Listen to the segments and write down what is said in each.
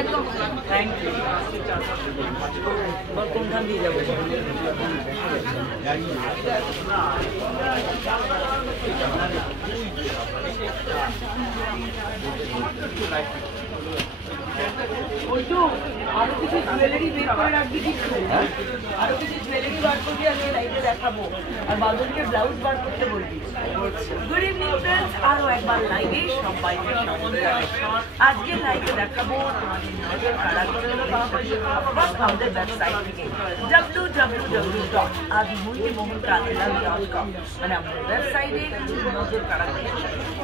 একদম thank you. কোনখান দিয়ে যাবো? আরো কিছু জুয়েলারি বের করে রাখবি কিছু, আরো কিছু জুয়েলারি বার করবি, আমি লাইভে দেখাবো। আর বাদলকে ব্লাউজ বার করতে বলবি। গুড ইভিনিং ফ্রেন্ডস, আরো একবার লাইভে সবাইকে স্বাগত জানাই। আজকে লাইভে দেখাবো তোমাদের নজর কাড়া করে আমাদের ওয়েবসাইট থেকে www.abimohintmohonkandelal.com, মানে আমাদের ওয়েবসাইটে কিছু নজর কাড়া করে।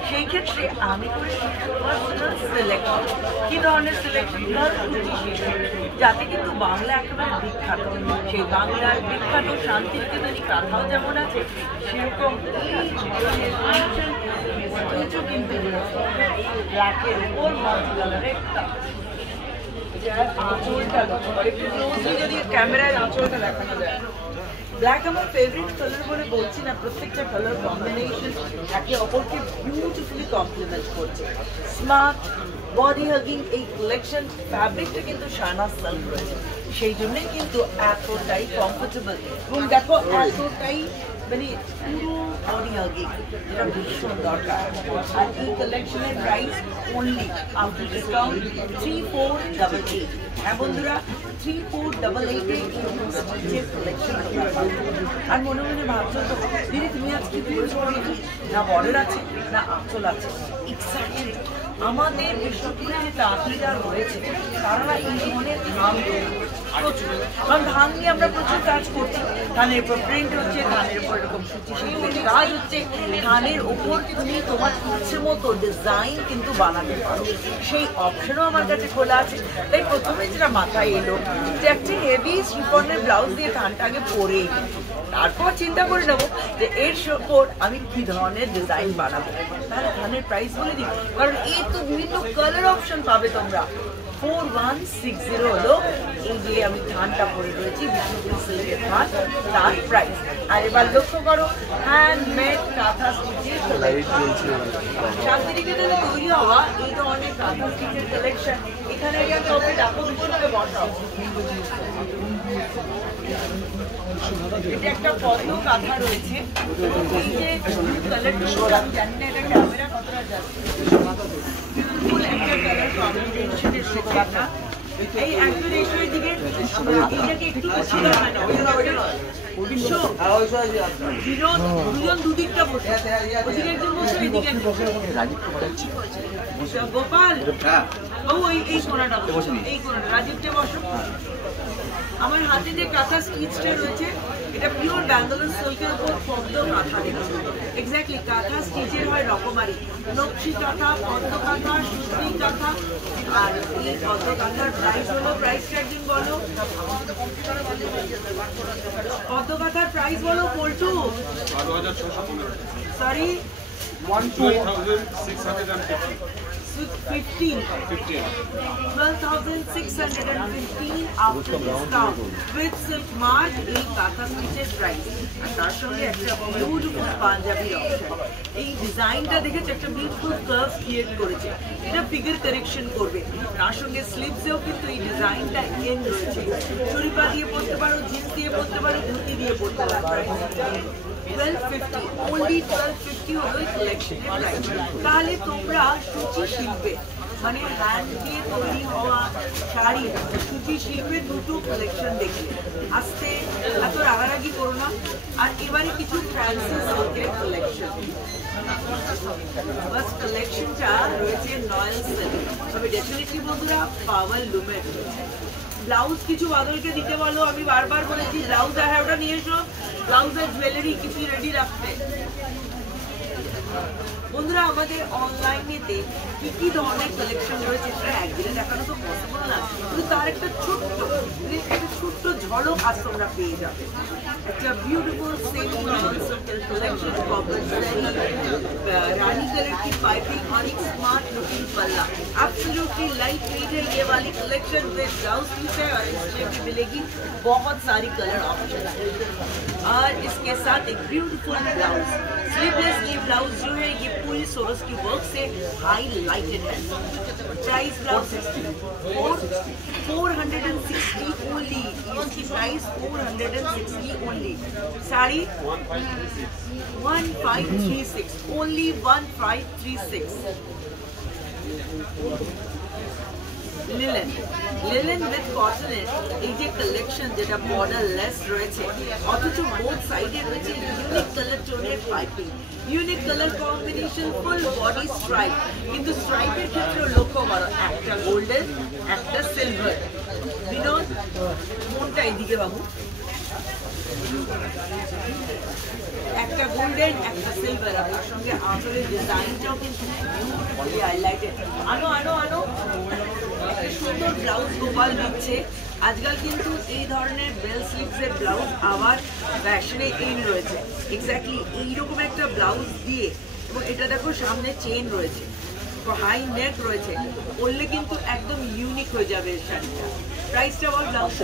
সেই ক্ষেত্রে আমি করেছি পার্সোনাল সিলেকশন। কি ধরনের সিলেকশন? যাতে কিন্তু বাংলা একেবারে বিখ্যাত, সেই বাংলার বিখ্যাত শান্তিনিকেতনী কাঁথাও যেমন আছে, সেরকম কিন্তু ব্ল্যাকের উপর মাল্টি কালারের আঁচলটা যদি ক্যামেরায় আঁচলটা দেখানো যায়। ব্ল্যাক আমার ফেভারিট কালার বলে বলছি না, প্রত্যেকটা কালার কম্বিনেশন একে অপরকে বিউটিফুলি কমপ্লিমেন্ট করছে। স্মার্ট বডি হাগিং এই কালেকশন, ফ্যাব্রিকটা কিন্তু শাহনাজ সিল্ক রয়েছে, সেই জন্যই কিন্তু এতটাই কমফোর্টেবল এবং দেখো এতটাই মানে পুরো বডি হাগিং, যেটা ভীষণ দরকার। আর এই কালেকশনের প্রাইস অনলি আফটার ডিসকাউন্ট 3488। হ্যাঁ বন্ধুরা, 3488 এই কালেকশন। আর মনে মনে ভাবছো তো দিদি তুমি আজকে না বর্ডার আছে না আঁচল আছে। এক্স্যাক্টলি আমাদের বিষ্ণুপুরে যে তাঁতিরা রয়েছে তারা এই ধরনের ধান প্রচুর, কারণ ধান নিয়ে আমরা প্রচুর কাজ করছি। ধানের উপর প্রিন্ট হচ্ছে, ধানের উপর এরকম সুতি শিল্পের কাজ হচ্ছে, ধানের ওপর তুমি তোমার ইচ্ছে মতো ডিজাইন কিন্তু বানাতে পারো, সেই অপশনও আমার কাছে খোলা আছে। তাই প্রথমে যেটা মাথায় এলো যে একটি হেভি শিফনের ব্লাউজ দিয়ে ধানটা আগে পরে, তারপর চিন্তা করে নেবো যে এর ওপর আমি কি ধরনের ডিজাইন বানাবো। তাহলে ধানের প্রাইস বলে দিই, কারণ এই তো বিভিন্ন কালার অপশন পাবে তোমরা। 4160 হলো এই যে আমি ধানটা পরে রয়েছি, বিষ্ণুপুরি সিল্কের ধান, তার প্রাইস। আর এবার লক্ষ্য করো হ্যান্ডমেড কাঁথা স্টিচের শান্তিনিকেতনে তৈরি হওয়া এই ধরনের কাঁথা স্টিচের কালেকশন। এখানে ওকে ডাকো বিষ্ণুকে বসাও। এটা একটা পদ্ম কাঁথা রয়েছে, এই যে কালারটা আমি জানি না এটা ক্যামেরা কতটা যাচ্ছে, বিউটিফুল একটা কালার কম্বিনেশনের কাঁথা। এই একজন এসো এদিকে, এটাকে একটু ছিল না দুজন দুদিকটা বসে, ওদিকে একজন বসে এদিকে গোপাল ও এই কোনাটা, এই কোনাটা রাজীবটা বসো। আমার হাতে যে কাঁথা স্টিচটা রয়েছে এটা পিওর ব্যাঙ্গালোর সিল্কের উপর পদ্ম কাঁথা দেখছি। এক্স্যাক্টলি কাঁথা স্টিচের হয় রকমারি, নকশি কাঁথা, পদ্ম কাঁথা, সুতলি কাঁথা। আর এই পদ্ম কাঁথার প্রাইস হলো, প্রাইসটা একদিন বলো, পদ্ম কাঁথার প্রাইস বলো Paltu. Sorry 12,615 after discount with silk mark এই কাঁথা স্টিচের প্রাইস। আর তার সঙ্গে একটা বিউটিফুল পাঞ্জাবি অপশন। এই ডিজাইনটা দেখেছে একটা বিউটিফুল কার্ভ ক্রিয়েট করেছে, এটা ফিগার কারেকশন করবে। তার সঙ্গে স্লিভসেও কিন্তু এই ডিজাইনটা এন্ড রয়েছে, চুড়িপা দিয়ে পরতে পারো, জিন্স দিয়ে পরতে পারো, ধুতি দিয়ে পরতে পারো। 1250 only 1250 হলো এই কালেকশনের প্রাইস। তাহলে তোমরা সূচি শিল্পে মানে হ্যান্ড দিয়ে তৈরি হওয়া শাড়ি সূচি শিল্পের দুটো কালেকশন দেখলে আস্তে এত রাগারাগি করো না। আর এবারে কিছু ফ্যান্সি সিল্কের কালেকশন, বাস কালেকশনটা রয়েছে নয়েল সিল্ক, তবে ডেফিনেটলি বন্ধুরা পাওয়ার লুমের রয়েছে। ব্লাউজ কিছু বাদলকে দিতে বলো, আমি বারবার বলেছি ব্লাউজ আর হ্যাঁ ওটা নিয়ে এসো, ব্লাউজ আর জুয়েলারি কিছু রেডি রাখতে। বন্ধুরা আমাদের অনলাইনেতে কি কি ধরনের কালেকশন রয়েছে সেটা একদিনে দেখানো তো পসিবল না, কিন্তু তার একটা ছোট্ট ঝলক আজ তোমরা পেয়ে যাবে। একটা বিউটিফুল সিল্ক কালেকশন, रानी कलर की पाइपिंग और एक स्मार्ट लुकिंग पल्ला, एब्सोल्युटली लाइट वेट है ये वाली कलेक्शन विद ब्लाउज पीस है और इसमें भी मिलेगी बहुत सारी कलर ऑप्शन और इसके साथ एक ब्यूटीफुल ब्लाउज। स्लीवलेस ये ब्लाउज जो है ये पूरी सोरस की वर्क से हाईलाइटेड है। प्राइस ब्लाउज 460 ओनली, इसकी price 460 only. Sari 1536 only 1536। Linen linen with কটনের এই যে কালেকশন যেটা বর্ডার লেস রয়েছে অথচ বোথ সাইডে রয়েছে ইউনিক কালার টোনের piping, unique colour combination, full body stripe. কিন্তু স্ট্রাইপের ক্ষেত্রে লক্ষ্য করো একটা গোল্ডেন একটা সিলভার। বিনোদ মনটা এদিকে বাবু, একটা গোল্ডেন একটা সিলভার, আর তার সঙ্গে আঁচলের ডিজাইনটাও কিন্তু বিউটিফুলি হাইলাইটেড। আনো আনো আনো একটা সুন্দর ব্লাউজ গোপাল দিচ্ছে। আজকাল কিন্তু এই ধরনের বেল স্লিভসের ব্লাউজ আবার ফ্যাশনে ইন রয়েছে। এক্স্যাক্টলি এইরকম একটা ব্লাউজ দিয়ে, এবং এটা দেখো সামনে চেন রয়েছে, হাই নেক রয়েছে, পরলে কিন্তু একদম ইউনিক হয়ে যাবে এই শাড়িটা। প্রাইসটা বল ব্লাউজ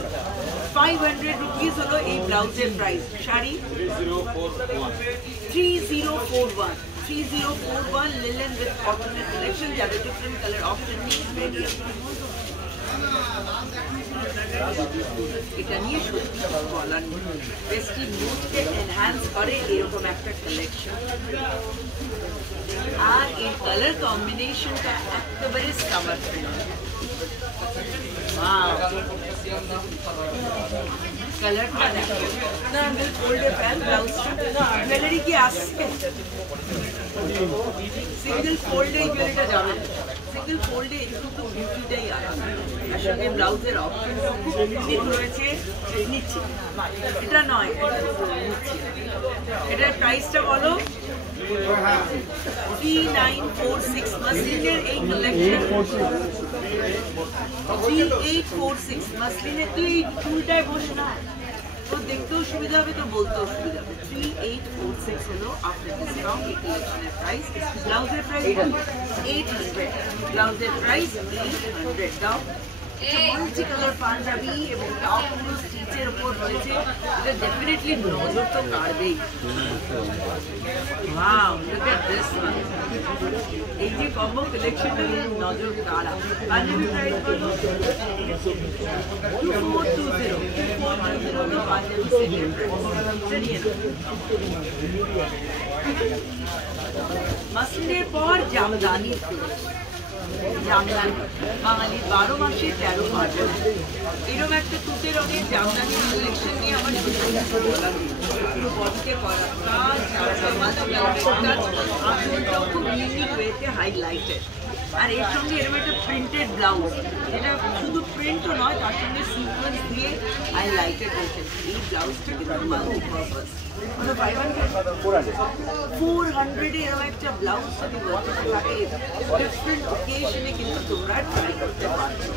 500 রুপিস হলো এই ব্লাউজের প্রাইস। শাড়ি 3041 লিলেন উইথ কটনের কালেকশন, যাদের ডিফারেন্ট কালার অপশন নিয়ে রেডি। এটা নিয়ে সত্যি বলার নেই, ফেস্টিভ মুডকে এনহ্যান্স করে এরকম একটা কালেকশন। আর এই কালার কম্বিনেশনটা একেবারে সামার ফ্রেন্ড। কালারটা দেখো, সিঙ্গেল ফোল্ডে প্যান্ট ব্লাউজটা জুয়েলারি কি আসছে, সিঙ্গেল ফোল্ডে জুয়েলারিটা যাবে, সিঙ্গেল ফোল্ডে একটু তো বিউটিটাই আলাদা। আর সঙ্গে ব্লাউজের অপশনটা খুব ইউনিক রয়েছে, নিচ্ছি এটা নয়, নিচ্ছি। এটার প্রাইসটা বলো 3946। মাসলিনের এই কালেকশন 3846। মাসলিনের তুই এই চুলটায় বস না, তো দেখতেও সুবিধা হবে তো বলতেও সুবিধা হবে। 3846 হলো আফটার ডিসকাউন্ট এই কালেকশনের প্রাইস। ব্লাউজের প্রাইস 800, ব্লাউজের প্রাইস 800। দাও মাল্টি কালার পাঞ্জাবি এবং টপগুলো স্টিচের উপর রয়েছে, এটা ডেফিনেটলি নজর তো কাড়বেই। Wow, look at this one. এই যে কম্বো কালেকশনটা নজর কাড়া। পাঞ্জাবি প্রাইস বলো 2420 হলো পাঞ্জাবি সেটের প্রাইস। মাসলিনের পর জামদানি, জামদানি বাঙালি 12 মাসে 13 পার্বণ। এরকম একটা তুতে রঙের জামদানি কালেকশন নিয়ে আমার পুরো বডিতে করা কাজ, আঁচলটাও খুব ইউনিক ওয়েতে হাইলাইটেড। আর এর সঙ্গে এরকম একটা প্রিন্টেড ব্লাউজ, যেটা শুধু প্রিন্টও নয়, তার সঙ্গে সিকোয়েন্স দিয়ে হাইলাইটেড হয়েছে। এই ব্লাউজটা কিন্তু মাল্টিপারপাস। 400 এরকম একটা ব্লাউজ যদি বছরে থাকে, ডিফারেন্ট অকেশনে কিন্তু তোমরা ট্রাই করতে পারছো।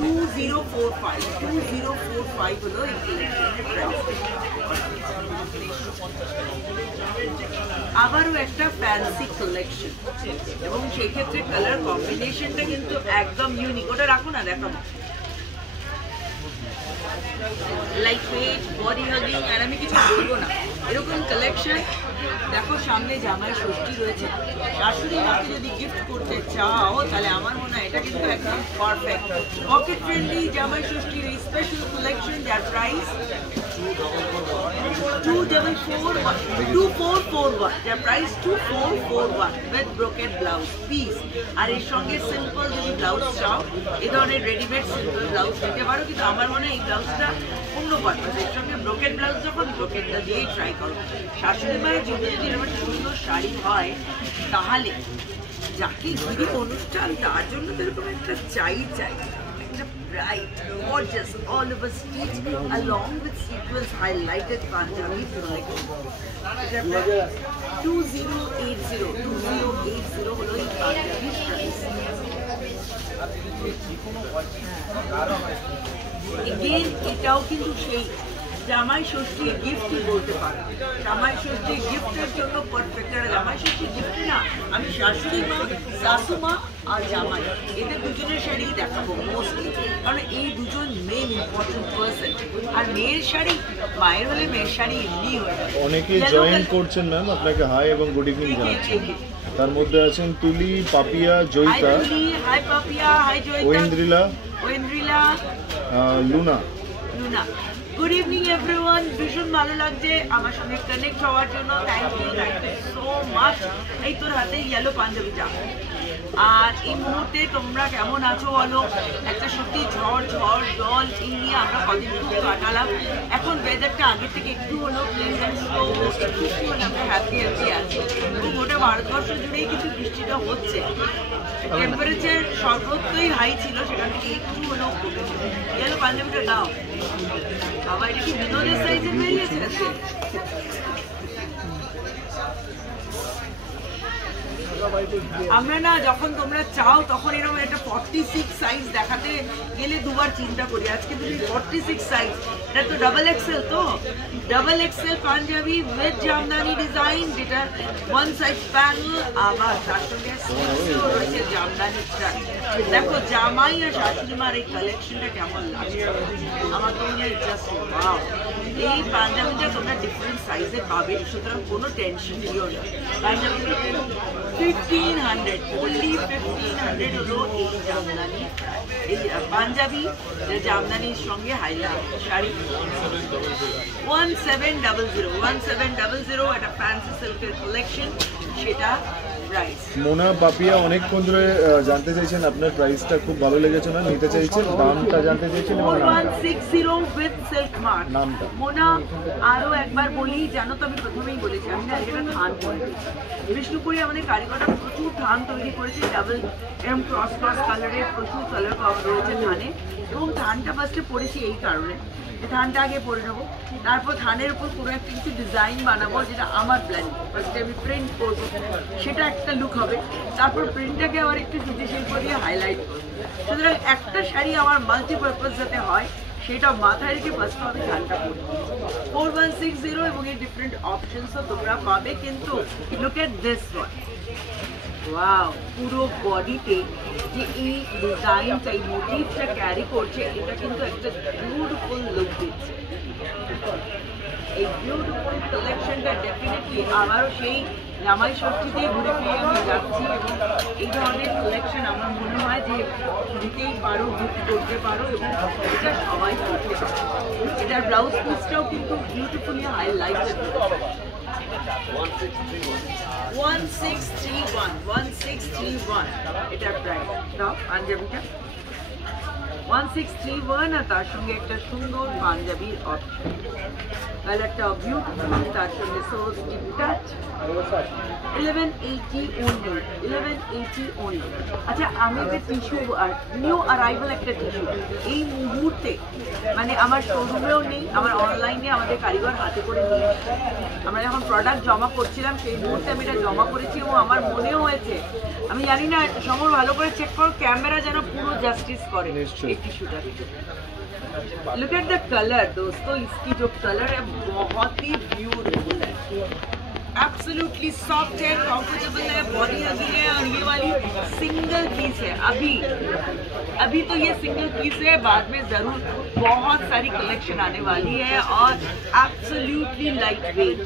2045 হলো এই কালেকশনের প্রাইস। আবারও একটা ফ্যান্সি কালেকশন, এবং সেই ক্ষেত্রে কালার কম্বিনেশনটা কিন্তু একদম ইউনিক। ওটা রাখো না, দেখাবো। লাইট ওয়েট, বডি হাগিং, আর আমি কিছু বলবো না, এরকম কালেকশন। দেখো সামনে জামাই ষষ্ঠী রয়েছে, শাশুড়ি মাকে যদি গিফট করতে চাও তাহলে আমার মনে হয় এটা কিন্তু একদম পারফেক্ট। পকেট ফ্রেন্ডলি জামাই ষষ্ঠীর এই স্পেশাল কালেকশন, যার প্রাইস 2441, যার price 2441 with brocade blouse piece. আর এর সঙ্গে সিম্পল যদি ব্লাউজ চাও, এ ধরনের রেডিমেড সিম্পল ব্লাউজ নিতে পারো, কিন্তু আমার মনে হয় এই ব্লাউজটা পূর্ণ পারপাস। এর সঙ্গে ব্রোকেড ব্লাউজ যখন, ব্রোকেডটা দিয়েই ট্রাই করো। শাশুড়ি মায়ের জন্য যদি এরকম সুন্দর শাড়ি হয়, তাহলে যাকে ঘিরে অনুষ্ঠান তার জন্য তো এরকম একটা চাই, একটা bright, gorgeous, all over stitch along with sequence highlighted Punjabi collection. 2080 হলো এই পাঞ্জাবি প্রাইস। এগেইন এটাও কিন্তু সেই জামাই ষষ্ঠী গিফটই বলতে পারো। জামাই ষষ্ঠী গিফটের জন্য পারফেক্ট। আর জামাই ষষ্ঠী গিফট না, আমি শাশুড়ি মা, শাশু মা আর জামাই এদের দুজনের শাড়ি দেখাবো মোস্টলি, কারণ এই দুজন মেন ইম্পর্টেন্ট পার্সন। আর মেয়ের শাড়ি, মায়ের হলে মেয়ের শাড়ি এমনি হয়ে যায়। অনেকে জয়েন করছেন ম্যাম, আপনাকে হাই এবং গুড ইভিনিং জানাচ্ছি। তার মধ্যে আছেন Tuli, Papiya, Joyita, hi Papiya, hi Joyita, Aindrila, Luna. Good evening everyone. ভীষণ ভালো লাগছে আমার সঙ্গে কানেক্ট হওয়ার জন্য। Thank you so much. এই তোর হাতে ইয়েলো পাঞ্জাবিটা। আর এই মুহূর্তে তোমরা কেমন আছো বলো? একটা সত্যি ঝড় জল এই নিয়ে আমরা কদিন খুব কাটালাম। এখন ওয়েদারটা আগের থেকে একটু হলো প্লেজেন্ট, একটু হলে আমরা হ্যাপি আছি। গোটা ভারতবর্ষ জুড়েই কিন্তু বৃষ্টিটা হচ্ছে। টেম্পারেচার সর্বত্রই হাই ছিল, সেখান থেকে একটু হলেও কমেছে। ইয়েলো পাঞ্জাবিটা দাও বাবা। এটা কি বিনোদের সাইজে বেরিয়েছে? আমরা না যখন তোমরা চাও তখন এরকম একটা 46 সাইজ দেখাতে গেলে দুবার চিন্তা করি। আজকে তুমি 46 সাইজ, এটা তো ডাবল এক্সেল, তো double XL Punjabi with Jamdani design, যেটা ওয়ান সাইড প্যানেল, আবার তার সঙ্গে রয়েছে জামদানি ট্রাক। দেখো জামাই আর শাশুড়িমার এই কালেকশনটা কেমন লাগছে আমার তো জাস্ট ওয়াও। এই পাঞ্জাবিটা তোমরা ডিফারেন্ট সাইজে পাবে, সুতরাং কোনো টেনশন নিও না। পাঞ্জাবিটা 1500, only 1500 হলো এই জামদানি, এই পাঞ্জাবি জামদানির সঙ্গে হাইলাইট শাড়ি। 1700 একটা ফ্যান্সি সিল্কের কালেকশন, সেটা প্রাইস। মোনা, পাপিয়া অনেকক্ষণ ধরে জানতে চাইছেন, আপনার প্রাইসটা খুব ভালো লেগেছে না, নিতে চাইছেন, দামটা জানতে চাইছেন এবং 4160 উইথ সিল্ক মার্ক। নামটা মোনা আরো একবার বলি, জানো তো আমি প্রথমেই বলেছি আমি না এটা থান করে বিষ্ণুপুরে আমাদের কারিগররা প্রচুর থান তৈরি করেছে, ডাবল এরকম ক্রস কালারের প্রচুর কালার রয়েছে থানে। এবং থানটা ফার্স্টে পরেছি এই কারণে, থানটা আগে পরে নেবো, তারপর থানের উপর কোনো একটা কিছু ডিজাইন বানাবো, যেটা আমার প্ল্যান। ফার্স্টে আমি প্রিন্ট করবো, সেটা একটা লুক হবে, তারপর প্রিন্টটাকে আবার একটু সুতি শিল্প দিয়ে হাইলাইট করবো। সুতরাং একটা শাড়ি আমার মাল্টিপারপাস যাতে হয়, সেটা মাথায় রেখে ফার্স্ট আমি থানটা করি। 4160 এবং এই ডিফারেন্ট অপশনসও তোমরা পাবে। কিন্তু look at this one, wow, পুরো বডিতে যে এই ডিজাইনটা, এই মোটিভটা ক্যারি করছে, এটা কিন্তু একটা বিউটিফুল লুক দিচ্ছে। এই বিউটিফুল কালেকশনটা ডেফিনেটলি আবারও সেই জামাই ষষ্ঠীতেই ঘুরে ফিরে আমি যাচ্ছি, এবং এই ধরনের কালেকশন আমার মনে হয় যে দিতেই পারো, গিফট করতে পারো, এবং এটা সবাই করতে পারে। এটার ব্লাউজ পিসটাও কিন্তু বিউটিফুলি হাইলাইটেড। 1631 এটার প্রাইস দাও। পাঞ্জাবিটা 1631, আর তার সঙ্গে একটা সুন্দর পাঞ্জাবির অপশন, কালারটা বিউটিফুল, তার সঙ্গে সোজ ডিপ টাচ। 1180 only। আচ্ছা, আমি একটা টিস্যু, নিউ অ্যারাইভাল একটা টিস্যু এই মুহূর্তে, মানে আমার শোরুমেও নেই, আমার অনলাইনে আমাদের কারিগর হাতে করে নিয়ে এসেছে। আমরা যখন প্রোডাক্ট জমা করছিলাম সেই মুহূর্তে আমি এটা জমা করেছি, এবং আমার মনেও হয়েছে, আমি জানি না সমর ভালো করে চেক করো, ক্যামেরা যেন পুরো জাস্টিস করে এই টিস্যুটা। लुक एट द कलर दोस्तों, इसकी जो कलर है बहुत ही ब्यूटीफुल है, एब्सोल्युटली सॉफ्ट है, कंफर्टेबल है, बॉडी लगी है। और ये वाली सिंगल पीस है, अभी तो ये सिंगल पीस है, बाद में जरूर बहुत सारी कलेक्शन आने वाली है। और absolutely light weight,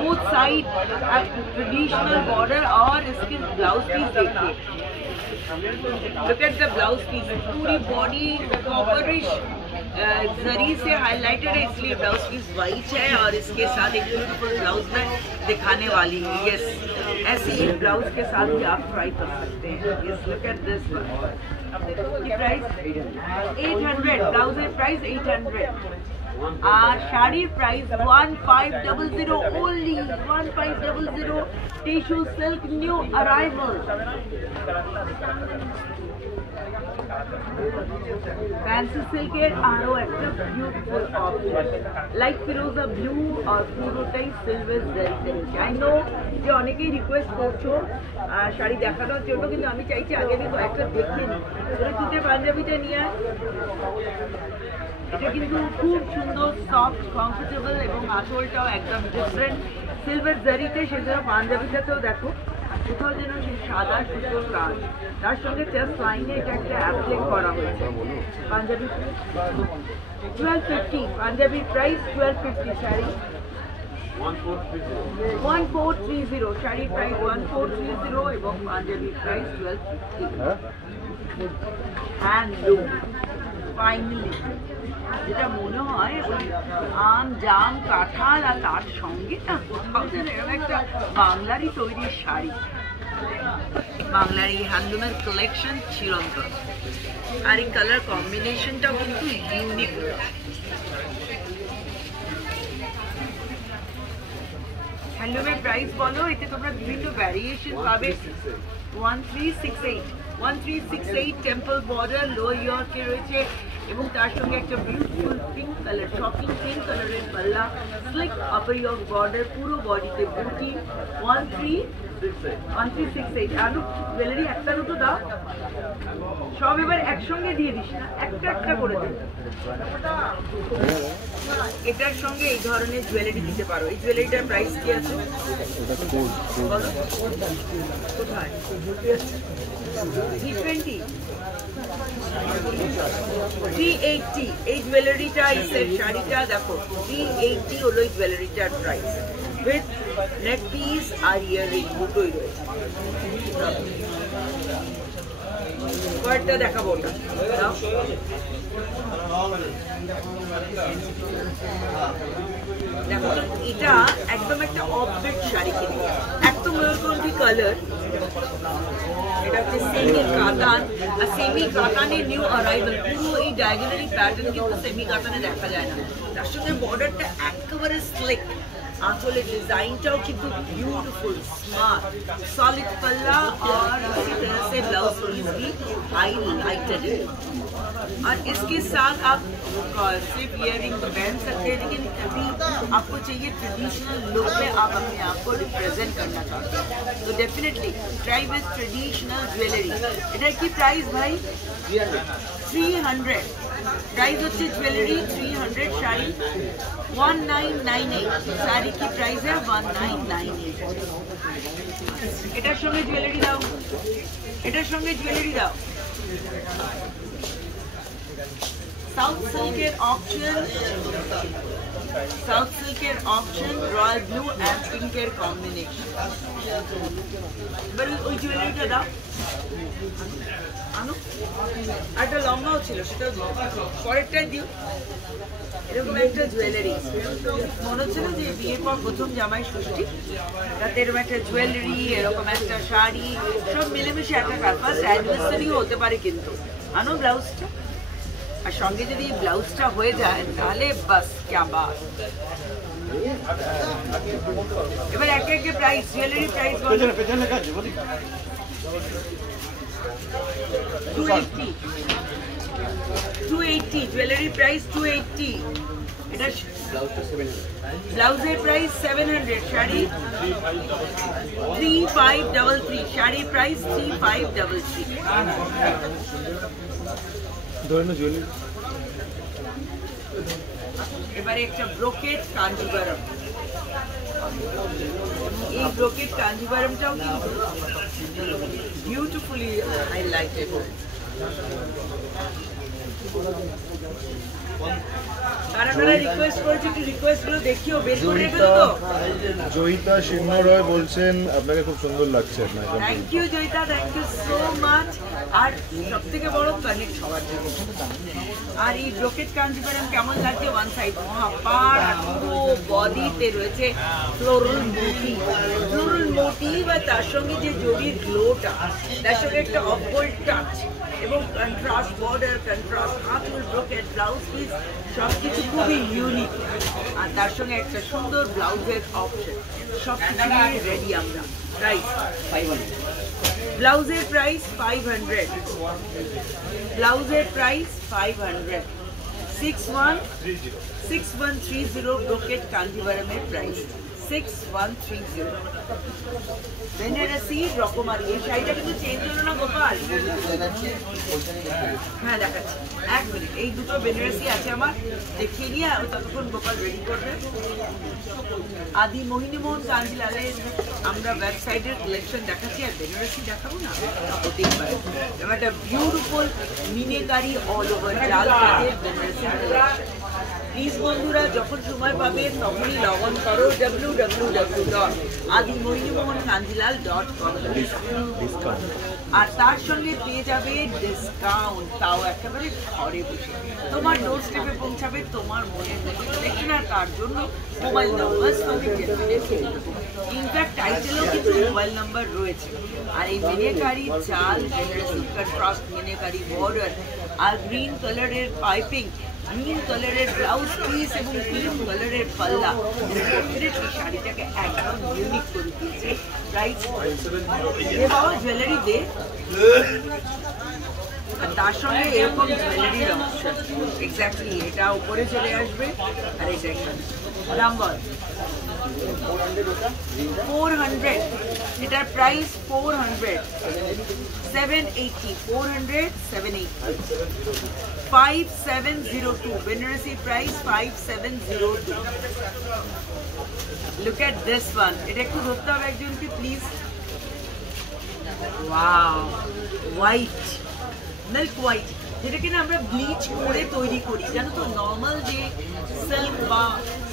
both side traditional border, और इसके ब्लाउज पीस देखिए, look at the blouse piece, पूरी बॉडी कॉपरिश जरी से हाईलाइटेड है, इसलिए ब्लाउज पीस वाइट है, और इसके साथ एक ब्यूटीफुल ब्लाउज में दिखाने वाली हूँ। यस, ऐसे ही ब्लाउज के साथ भी आप ट्राई कर सकते हैं। Yes, look at this one. Price 800, blouse price 800, আর শাড়ির price 1500 only, 1500। Tissue silk new arrival, fancy সিল্কের আরো একটা বিউটিফুল অপশন, লাইট ফিরোজা ব্লু, আর পুরোটাই সিলভার জেরি। আই নো যে অনেকেই রিকোয়েস্ট করছো শাড়ি দেখানোর জন্য, কিন্তু আমি চাইছি আগে আমি কয়েকটা দেখে নিই। তুই পাঞ্জাবিটা নিয়ে আয়। এটা কিন্তু খুব সুন্দর, সফট, কমফোর্টেবল এবং আঁচলটাও একদম ডিফারেন্ট সিলভার জারিতে, সেজন্য পাঞ্জাবিটাতেও দেখো কোথাও যেন সেই সাদা সুতোর কাজ, তার সঙ্গে জাস্ট লাইনে এটা একটা অ্যাপ্লাই করা হয়েছে। পাঞ্জাবি 1250, পাঞ্জাবি প্রাইস 1250, শাড়ি 1430, শাড়ির প্রাইস 1430 এবং পাঞ্জাবির প্রাইস 1250। হ্যান্ডলুম ফাইনালি, যেটা মনে হয় ওই আম, জাম, কাঁঠাল আর তার সঙ্গে না কোথাও যেন এরকম একটা বাংলারই তৈরি শাড়ি। বাংলার এই হ্যান্ডলুমের কালেকশন চিরন্তন, আর এই কালার কম্বিনেশনটাও কিন্তু ইউনিক। হ্যান্ডলুমের প্রাইস বলো, এতে তোমরা বিভিন্ন ভ্যারিয়েশন পাবে। 1368 টেম্পল বর্ডার, লো ইয়র্কে রয়েছে এবং তার সঙ্গে একটা beautiful pink colour, shocking pink কালারের পাল্লা, স্লিক আপার ইয়র্ক বর্ডার, পুরো বডিতে বুটি। 1368। আলু জুয়েলারি একটা দুটো দাও, সব এবার একসঙ্গে দিয়ে দিস না, একটা একটা করে দে। এটার সঙ্গে এই ধরনের জুয়েলারি দিতে পারো। এই জুয়েলারিটার প্রাইস কি আছে বলো? কোথায়? 320, 380। এই জুয়েলারিটা, এই সেট শাড়িটা দেখো 380 হলো এই জুয়েলারিটার প্রাইস, উইথ নেক পিস আর ইয়াররিং দুটোই রয়েছে। কয়েকটা দেখাবো, ওটা দেখো। এটা একদম একটা অফবিট শাড়ি কিনে, একদম ময়ূরকণ্ঠী কালার। এটা হচ্ছে সেমি কাতান, আর সেমি কাতানের নিউ অ্যারাইভাল। পুরো এই ডায়াগোনালি প্যাটার্ন কিন্তু সেমি কাতানে দেখা যায় না। তার সঙ্গে বর্ডারটা একেবারে স্লিক, আঁচলের ডিজাইনটাও কিন্তু ब्यूटीफुल, स्मार्ट, सॉलिड पल्ला और इसी तरह से ब्लाउज पीस भी हाईलाइटेड है। और इसके साथ आप सिर्फ इयररिंग तो पहन सकते हैं, लेकिन अभी आपको चाहिए ट्रेडिशनल लुक में आप अपने आप को रिप्रेजेंट करना चाहते हैं तो definitely try with traditional jewellery. इधर की प्राइस भाई 300, प्राइस होती ज्वेलरी 300, शाड़ी 1998, শাড়ি কি প্রাইস है 1998। এটার সঙ্গে জুয়েলারি দাও, এটার সঙ্গে জুয়েলারি দাও। সাউথ সিল্কের অপশন, সাউথ সিল্কের অপশন, রয়্যাল ব্লু অ্যান্ড পিঙ্কের কম্বিনেশন। এবার ওই জুয়েলারিটা দাও, আনো। একটা লম্বাও ছিল, সেটাও দিও, পরেরটাই দিও। এরকম একটা জুয়েলারি মনে হচ্ছে না যে বিয়ের পর প্রথম জামাই ষষ্ঠী, তাতে এরকম একটা জুয়েলারি, এরকম একটা শাড়ি, সব মিলেমিশে একটা পারপাস। অ্যানিভার্সারিও হতে পারে কিন্তু। আনো ব্লাউজটা, আর সঙ্গে যদি ব্লাউজটা হয়ে যায় তাহলে বাস ক্যা বাত। এবার একে একে price, jewellery price 280, jewellery price 280। এটা ব্লাউজের প্রাইস 700, শাড়ি 3533, শাড়ির প্রাইস 3533। এবারে একটা ব্রোকেট কাঞ্জিভারম, এই ব্রোকেট কাঞ্জিভারমটাও কিন্তু বিউটিফুলি হাইলাইটেড। কারা কারা রিকোয়েস্ট করেছে একটু রিকোয়েস্টগুলো দেখিও, বের করে রেখেছো তো? জয়িতা সিংহ রয় বলছেন আপনাকে খুব সুন্দর লাগছে। Thank you Joyita, thank you so much. আর সব থেকে বড় কানেক্ট হওয়ার জন্য। আর এই ব্রোকেট কাঞ্জিভারম কেমন লাগছে? ওয়ান সাইড মহাপাড় আর পুরো বডিতে রয়েছে ফ্লোরাল মোটিভ, ফ্লোরাল মোটিভ, আর তার সঙ্গে যে জরির গ্লোটা, তার সঙ্গে একটা অফগোল্ড টাচ এবং কন্ট্রাস্ট বর্ডার, কন্ট্রাস্ট আঁচল, ব্রোকেট ব্লাউজ পিস, সব কিছু খুবই ইউনিক। আর তার সঙ্গে একটা সুন্দর ব্লাউজের অপশন, সব কিছু নিয়ে রেডি আমরা। প্রাইস 500, ব্লাউজের প্রাইস 500, ব্লাউজের প্রাইস 500। 6130 ব্রোকেট কাঞ্জিভারমের প্রাইস 6130 বেনারসি রকমারি। এই শাড়িটা কিন্তু চেঞ্জ হলো না গোপাল? হ্যাঁ দেখাচ্ছি, এক মিনিট। এই দুটো বেনারসি আছে আমার, দেখিয়ে নিয়ে ততক্ষণ গোপাল রেডি করবে। আদি মোহিনীমোহন কাঞ্জিলালের আমরা ওয়েবসাইটের কালেকশন দেখাচ্ছি, আর বেনারসি দেখাবো না? হতেই পারে। একটা বিউটিফুল মিনেকারি অল ওভার জাল কাজের বেনারসি কালেকশন। প্লিজ বন্ধুরা, যখন সময় পাবেন তখনই লগ অন করো www.adimohinimohankanjilal.com, আর তার সঙ্গে পেয়ে যাবে ডিসকাউন্ট, তাও একেবারে ঘরে বসে তোমার ডোর স্টেপে পৌঁছাবে তোমার মনের মতো কালেকশন। আর তার জন্য মোবাইল নাম্বার আমি ডেফিনেটলি দেবো। ইনফ্যাক্ট টাইটেলেও কিন্তু মোবাইল নাম্বার রয়েছে। আর এই মিনেকারি চাল, বেনারসি কন্ট্রাস্ট মিনেকারি বর্ডার, আর গ্রিন কালারের পাইপিং, গ্রিন কালারের ব্লাউজ পিস এবং গ্রিন কালারের পাল্লা ডেফিনেটলি শাড়িটাকে একদম ইউনিক করে দিয়েছে। প্রাইস বাবা জুয়েলারি দে, আর তার সঙ্গে এরকম জুয়েলারির অপশন। এক্স্যাক্টলি এটা উপরে চলে আসবে, আর এটা এখানে দাম বল 400, এটার price 400, 780, 400, 780, 5702, Benarasi price 5702। Look at this one, এটা একটু ধরতে হবে একজনকে please. Wow, white, milk white, যেটা কিনা আমরা ব্লিচ করে তৈরি করি, জানো তো? নর্মাল যে সিল্ক বা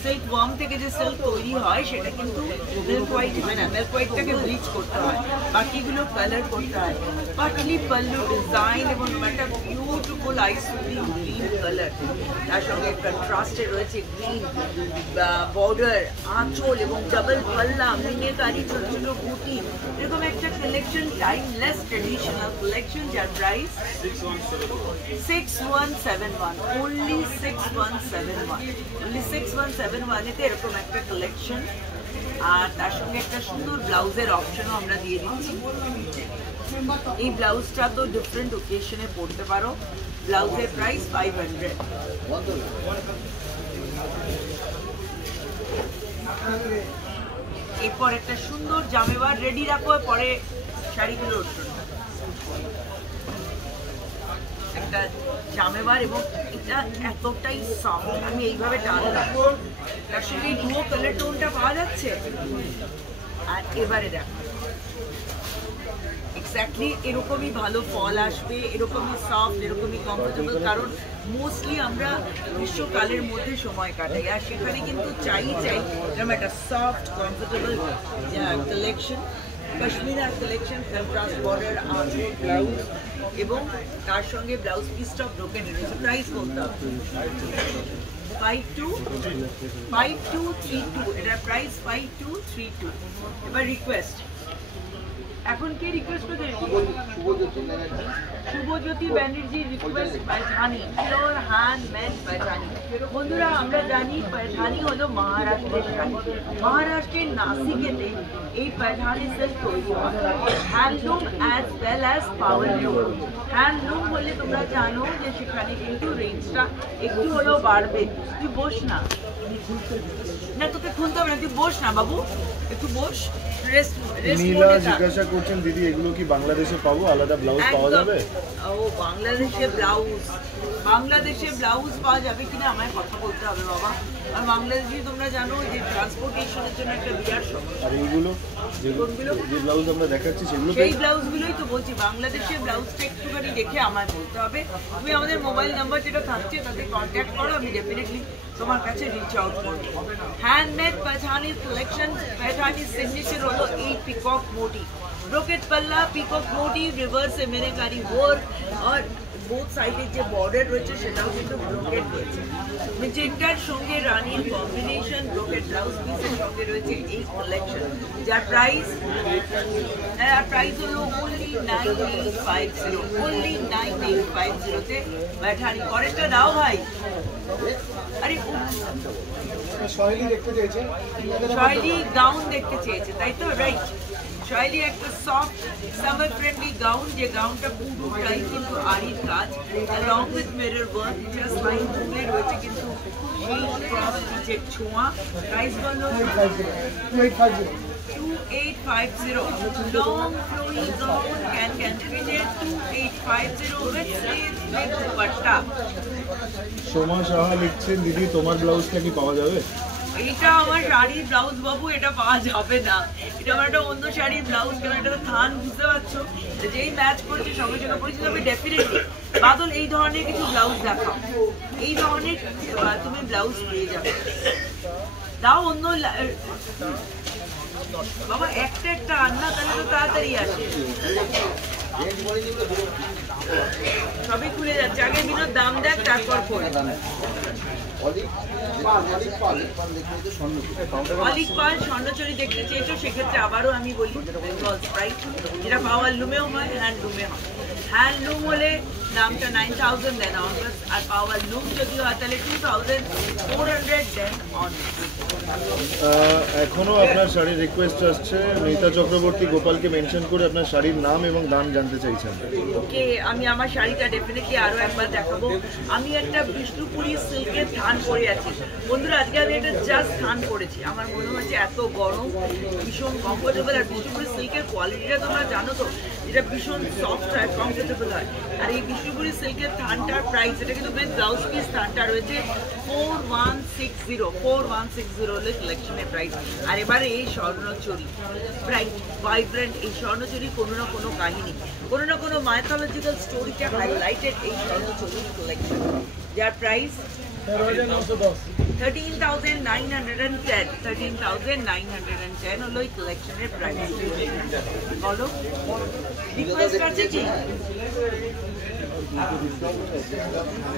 সিল্ক ওয়ার্ম থেকে যে সিল্ক তৈরি হয় সেটা কিন্তু মিল্ক হোয়াইট হয় না, মিল্ক হোয়াইটটাকে ব্লিচ করতে হয়, বাকিগুলো কালার করতে হয়। পাটলি পাল্লু ডিজাইন এবং একটা বিউটিফুল আইসুলি গ্রিন কালার, তার সঙ্গে কন্ট্রাস্টে রয়েছে গ্রিন বর্ডার, আঁচল এবং ডাবল পাল্লা, মিনেকারি ছোট ছোট বুটি, এরকম একটা কালেকশন, টাইমলেস ট্রেডিশনাল কালেকশন, যার প্রাইস 6171, only 6171, only 6171 এতে এরকম একটা কালেকশন। আর তার সঙ্গে একটা সুন্দর ব্লাউজের অপশনও আমরা দিয়ে দিচ্ছি। এই ব্লাউজটা তো ডিফারেন্ট ওকেশনে পড়তে পারো। ব্লাউজের প্রাইস 500। এরপর একটা সুন্দর জামেওয়ার রেডি রাখো, পরে শাড়িগুলো উঠবে। একটা জামেওয়ার, এবং এটা এতটাই সফট, আমি এইভাবে টানলাম, তার সঙ্গে ডুয়ো কালার টোনটা পাওয়া যাচ্ছে। আর এবারে দেখো এক্স্যাক্টলি এরকমই ভালো ফল আসবে, এরকমই সফট, এরকমই কমফোর্টেবল, কারণ মোস্টলি আমরা গ্রীষ্মকালের মধ্যে সময় কাটাই, আর সেখানে কিন্তু চাই যেমন একটা soft comfortable collection, Kashmira collection, contrast border, আঁচল, ব্লাউজ এবং তার সঙ্গে ব্লাউজ পিসটা ব্রোকেন রয়েছে। প্রাইস বলতে হবে 5232, এটার প্রাইস 5232। এবার রিকোয়েস্ট, এখন কে রিকোয়েস্ট করতে? Shubhajyoti Banerjee request Paithani, pure handmade Paithani. বন্ধুরা আমরা জানি পায়থানি হলো মহারাষ্ট্রের শাড়ি, মহারাষ্ট্রের নাসিকেতে এই পায়থানি সিল্ক তৈরি হয়, handloom as well as powerloom. Handloom হলে তোমরা জানো যে সেখানে কিন্তু রেঞ্জটা একটু হলেও বাড়বে। তুই বস না, না তোকে খুলতে হবে না, তুই বস না বাবু, একটু বস। নীলা জিজ্ঞাসা করছেন দিদি এগুলো কি বাংলাদেশে পাবো, আলাদা ব্লাউজ পাওয়া যাবে? ও বাংলাদেশে ব্লাউজ পাওয়া যাবে কিনা আমায় কথা বলতে হবে বাবা। আর বাংলাদেশে তোমরা জানো যে ট্রান্সপোর্টেশনের জন্য একটা বিরাট সমস্যা। আর এইগুলো যে ব্লাউজ আমরা দেখাচ্ছি সেগুলো, সেই ব্লাউজগুলোই তো বলছি, বাংলাদেশের ব্লাউজটা একটুখানি দেখে আমায় বলতে হবে। তুমি আমাদের মোবাইল নাম্বার যেটা থাকছে তাতে কন্ট্যাক্ট করো, আমি ডেফিনেটলি তোমার কাছে রিচ আউট করবো। হ্যান্ডমেড পায়থানির কালেকশন, পায়থানির সিগনেচার হলো এই পিকক মোটি, ব্রোকেট পাল্লা, পিকক মোটি, রিভার্সে মিনেকারি ওয়ার্ক, আর বোথ সাইডের যে বর্ডার রয়েছে সেটাও কিন্তু ব্রোকেট রয়েছে। মেজেন্টার সঙ্গে রানীর কম্বিনেশন, ব্রোকেট ব্লাউজ পিসের সঙ্গে রয়েছে এই কালেকশন, যার প্রাইস হলো only 9850, only 9850 তে পায়থানি। পরেরটা দাও ভাই। আরে শৈলী গাউন দেখতে চেয়েছে, তাই তো? রাইট, চাইলে একটা সফট সামার ফ্রেন্ডলি গাউন, যে গাউনটা পুরোটাই কিন্তু আরির কাজ, along with mirror work, just line তুলে রয়েছে কিন্তু সেই ক্রস নিচের ছোঁয়া। প্রাইস বলো 2850, long flowing gown, can fit it 2850 with sleeves with dupatta। Soma Saha লিখছেন, দিদি তোমার ব্লাউজটা কি পাওয়া যাবে? এটা আমার শাড়ির ব্লাউজ বাবু, এটা পাওয়া যাবে না। এটা আমার একটা অন্য শাড়ির ব্লাউজ, কারণ এটা তো থান, বুঝতে পারছো, যেই ম্যাচ করছে সঙ্গে সঙ্গে পরিচিত হবে ডেফিনেটলি। বাদল এই ধরনের কিছু ব্লাউজ দেখাও, এই ধরনের তুমি ব্লাউজ পেয়ে যাবে। তাও অন্য বাবা একটা একটা আন্না, তাহলে তো তাড়াতাড়ি আসে। সবই খুলে যাচ্ছে, আগে বিনোদ দাম দেখ তারপর করে। অলিক পাল স্বর্ণচুরি দেখতে চেয়েছো, সেক্ষেত্রে আবারও আমি বলি বেঙ্গল স্প্রাইট, যেটা পাওয়ার লুমেও হয়, হ্যান্ডলুমে হয়। হ্যান্ডলুম হলে দামটা 9000 দেন অনপ্লাস, আর পাওয়ার লুম যদি হয় তাহলে 2400 দেন অন। এখনো আপনার শাড়ির রিকোয়েস্ট আসছে, মিতা চক্রবর্তী গোপালকে মেনশন করে আপনার শাড়ির নাম এবং দাম জানতে চাইছেন। ওকে, আমি আমার শাড়িটা ডেফিনেটলি আরো একবার দেখাবো। আমি একটা বিষ্ণুপুরি সিল্কের থান পরে আছি বন্ধুরা, আজকে আমি একটা জাস্ট থান পরেছি, আমার মনে হচ্ছে এত গরম, ভীষণ কমফোর্টেবল। আর বিষ্ণুপুরি সিল্কের কোয়ালিটিটা তোমরা জানো তো, যেটা ভীষণ সফট হয়, কমফোর্টেবল হয়। আর এই বিষ্ণুপুরি সিল্কের থানটার প্রাইস, এটা কিন্তু বেশ ব্লাউজ পিস থানটা রয়েছে 4160 হলো কালেকশনের প্রাইস। আর এবারে এই স্বর্ণচুরি ব্রাইট ভাইব্রেন্ট, এই স্বর্ণচুরি কোনো না কোনো কাহিনী, কোনো না কোনো মাইথোলজিক্যাল স্টোরিকে হাইলাইটেড এই স্বর্ণচুরির কালেকশন, যার প্রাইস 13,910 13,910 হলো এই কালেকশনের প্রাইস। বলো রিকোয়েস্ট আছে কি?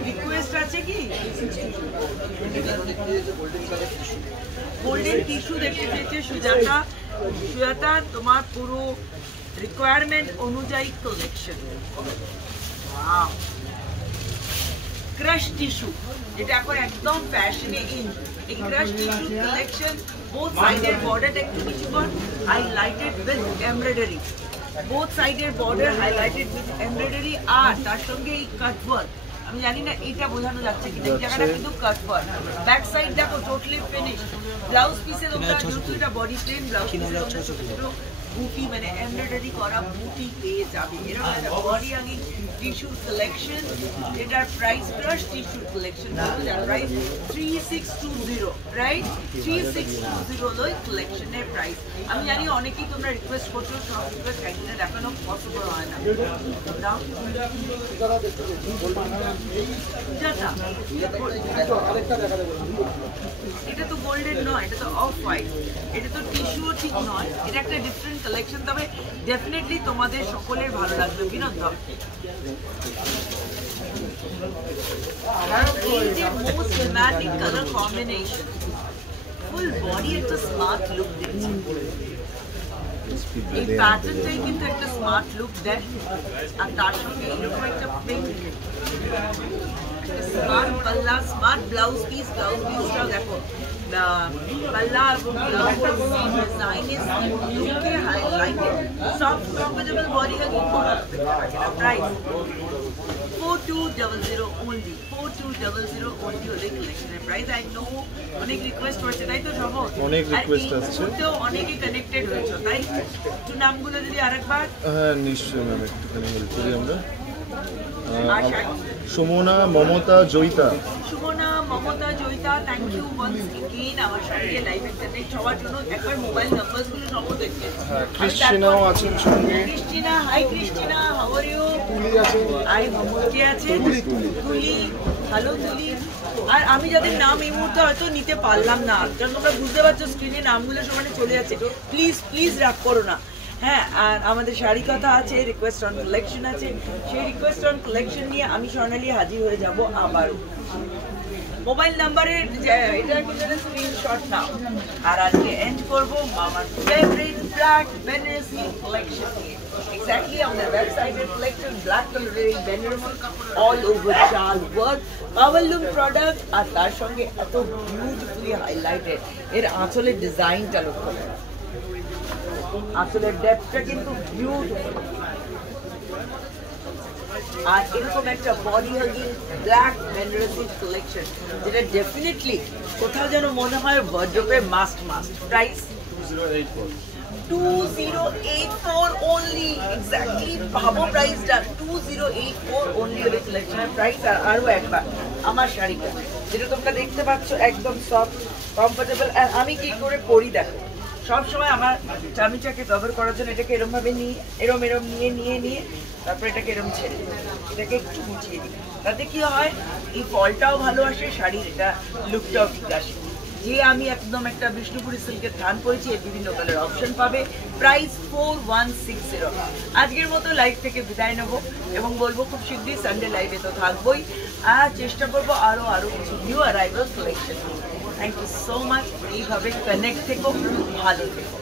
রিকোয়েস্ট আছে কি? গোল্ডেন টিস্যু দেখতে চেয়েছে সুজাতা। সুজাতা, তোমার পুরো রিকোয়ারমেন্ট অনুযায়ী কালেকশন। ক্রাশ টিস্যু, যেটা এখন একদম ফ্যাশনে ইন, এই ক্রাশ টিস্যু কালেকশন, বোথ সাইডের বর্ডারটা একটু নিচু কর, হাইলাইটেড উইথ এমব্রয়ডারি, বোথ সাইডের বর্ডার হাইলাইটেড উইথ এমব্রয়ডারি, আর তার সঙ্গে এই কাট ওয়ার্ক। আমি জানি না এটা বোঝানো যাচ্ছে কিনা, এই জায়গাটা কিন্তু কাট ওয়ার্ক। ব্যাক সাইড দেখো টোটালি ফিনিশ। ব্লাউজ পিসে তোমরা যেহেতু এটা বডি প্লেন, ব্লাউজ পিসে তোমরা ছোট ছোট বুটি, মানে এমব্রয়ডারি করা বুটি পেয়ে যাবে। এরকম একটা বডি হাগিং টিস্যু কালেকশন, যেটার প্রাইস ক্রাশ টিস্যু কালেকশন, যার প্রাইস 3620, রাইট? 3620 হলো এই কালেকশনের প্রাইস। আমি জানি অনেকেই তোমরা রিকোয়েস্ট করছো, সব রিকোয়েস্ট একদিনে দেখানো পসিবল হয় না। এটা তো গোল্ডেন নয়, এটা তো অফ হোয়াইট, এটা তো টিস্যুও ঠিক নয়, এটা একটা ডিফারেন্ট কালেকশন, তবে ডেফিনেটলি তোমাদের সকলের ভালো লাগবে। বিনোদ এই যে most cinematic colour combination, full body একটা স্মার্ট লুক দিচ্ছে। এই প্যাটার্নটাই কিন্তু একটা স্মার্ট লুক দেয়, আর তার সঙ্গে এরকম একটা পিঙ্ক স্মার্ট পাল্লা, স্মার্ট ব্লাউজ পিস, ব্লাউজ পিসটাও দেখো পাল্লা এবং ব্লাউজ ডিজাইনের লুকে highlighted, soft comfortable body hugging করা। প্রাইস 4200 only, 4200 only হলে কালেকশনের প্রাইস। আই নো অনেক রিকোয়েস্ট হচ্ছে, তাই তো সব অনেক রিকোয়েস্ট আসছে, তো অনেকে কানেক্টেড হয়েছে, তাই একটু নামগুলো যদি আরেকবার। হ্যাঁ নিশ্চয়ই ম্যাম, একটুখানি হেল্প করি আমরা। Sumana Mamata Joyita, Sumana Mamata Joyita, thank you once again আমার সঙ্গে লাইভ ইন্টারনেট সবার জন্য। একবার মোবাইল নাম্বারগুলো সব দেখতে। ক্রিস্টিনাও আছেন সঙ্গে। Christina, hi Christina, how are you? Tuli আছে, আই মমতা আছে, তুলি, হ্যালো তুলি। আর আমি যাদের নাম এই মুহূর্তে হয়তো নিতে পারলাম না, কারণ তোমরা বুঝতে পারছো স্ক্রিনে নামগুলো সমানে চলে যাচ্ছে, প্লিজ প্লিজ রাগ করো না। হ্যাঁ, আর আমাদের শাড়ি কথা আছে, রিকোয়েস্ট অন কালেকশন আছে, সেই রিকোয়েস্ট অন কালেকশন নিয়ে আমি স্বর্ণালী হাজির হয়ে যাব আবারও। মোবাইল নাম্বারের এটা কিন্তু স্ক্রিনশট নাও। আর আজকে এন্ড করবো আমার ফেভারিট ব্ল্যাক বেনারসি কালেকশন নিয়ে। Exactly on their website and collection black colored Benares all over jal work, powerloom product, আর তার সঙ্গে এত বিউটিফুলি হাইলাইটেড এর আঁচলের ডিজাইনটা লক্ষ্য করো। আসলে ডেপথটা কিন্তু বিউটিফুল। আর এরকম একটা body hugging black Benarasi collection, যেটা ডেফিনেটলি কোথাও যেন মনে হয় ওয়ার্ড্রোবে মাস্ট। প্রাইস 2084 only, exactly ভাবো প্রাইসটা 2084 only এর কালেকশনের প্রাইস। আর আরো একবার আমার শাড়িটা যেটা তোমরা দেখতে পাচ্ছ একদম সফট কমফোর্টেবল। আর আমি কি করে পরি দেখো, সবসময় আমার চামিচাকে কভার করার জন্য এটাকে এরম ভাবে নিয়ে এরম নিয়ে তারপর এটাকে এরম ছেড়ে দিই, এটাকে একটু গুছিয়ে দিই। তাতে কি হয়, এই ফলটাও ভালো আসে, শাড়ির এটা লুকটাও ঠিক আসে। যে আমি একদম একটা বিষ্ণুপুরি সিল্কের থান পরেছি, এর বিভিন্ন কালার অপশন পাবে। প্রাইস 4160। আজকের মতো লাইভ থেকে বিদায় নেবো এবং বলবো খুব শীঘ্রই সানডে লাইভে তো থাকবোই, আর চেষ্টা করবো আরো কিছু new arrival collection. Thank you so much. এইভাবে কানেক্ট থেকো, ভালো থেকো।